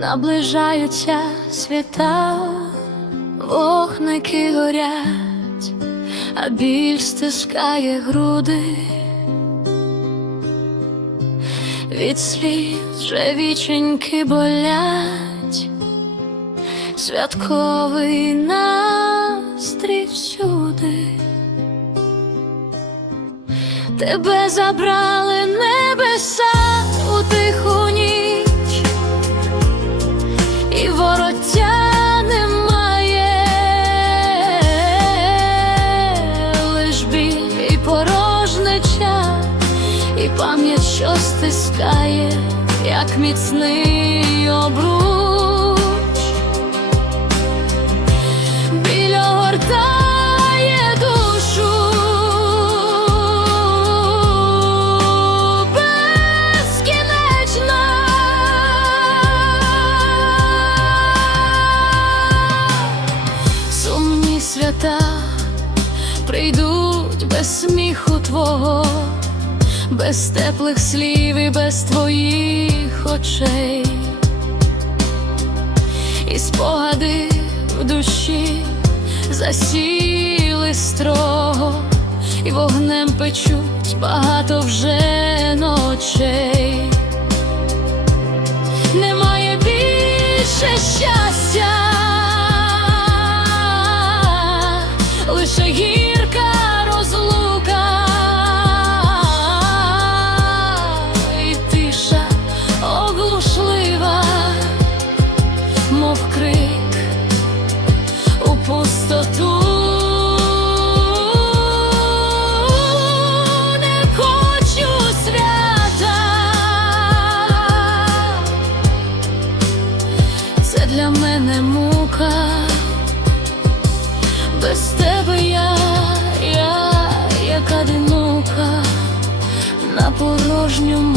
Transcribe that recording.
наближаються свята, вогники горять, а біль стискає груди. Від сліз вже віченьки болять, святковий настрій всюди. Тебе забрали небеса порожнеча, і пам'ять, що стискає, як міцний обруч. Біль огортає душу безкінечна. Сумні свята прийдуть без сміху твого, без теплих слів і без твоїх очей і спогади в душі засіли строго, і вогнем печуть багато вже ночей. Немає більше щастя, Для мене мука. Без тебе я, я, як одинока на порожньому